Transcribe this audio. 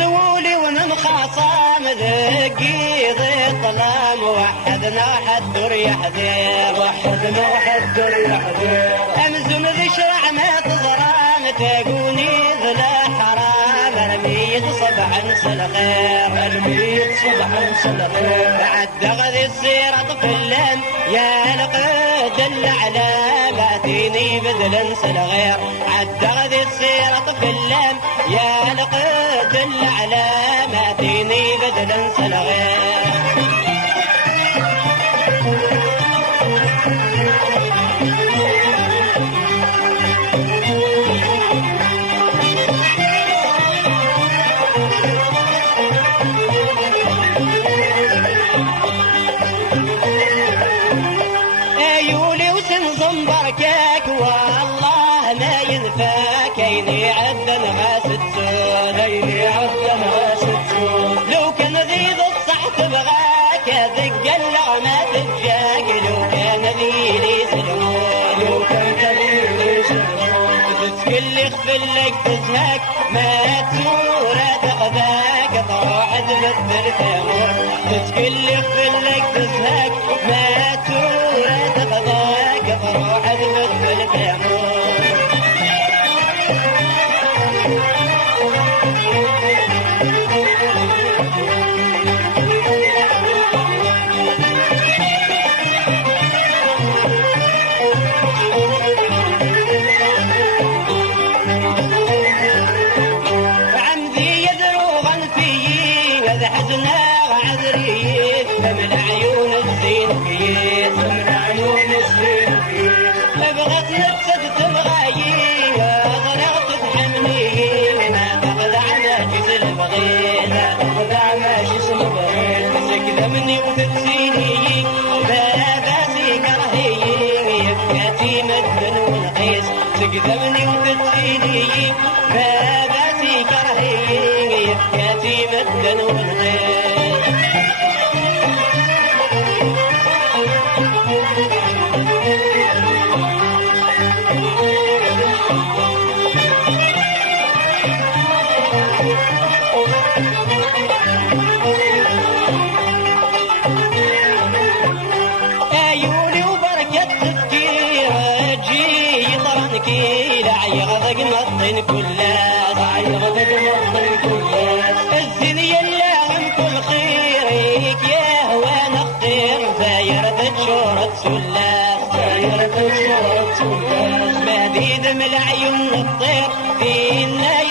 ذولي ومن خاصام ذقيض الظلام وحدنا حد يحذر وحدنا حد يحذر امزم ذي شرع ما تظرام تقوني ذلا حرام ارميت صبحا سلخير ارميت صبحا سلخير بعد غذي السيرة طفلا يا لقد العلاماتيني بدلا سلغير عد غذي السيرة طفلا يا لقد العلاماتيني بدلا سلغير والله ما ينفاك عيني عدنا ستون عيني عدنا ستون لو كان ذي الصح تبغاك ذق ما تجاك لو كان ذي لي سلمون لو كان ذي لي سلمون تسكل يخفلك تزهك ما تورا تقذاك تروح تبدل ثمور تسكل يخفلك تزهك ما تورا تقذاك تروح تبدل ثمور من عيون الزين فيه من عيون الزين فيه ابغت نفسك تبغايي اغرقت بحملي ما تخدع ناجز البغيل ما تخدع ناجز البغيل تكذبني وتنسيني باباسي كرهيي يبكاتي مدن ونقيس تكذبني وتنسيني باباسي كرهيي يبكاتي مدن ونقيس عيوني وبركة تفكير جي طرنكي لا يغضق مطن كلاس يغضق مطن كلاس الزين يلاهم كل خيرك يا هوان اختير زايرة شورة سلاس زايرة شورة سلاس مهديد من العيون الطير فينا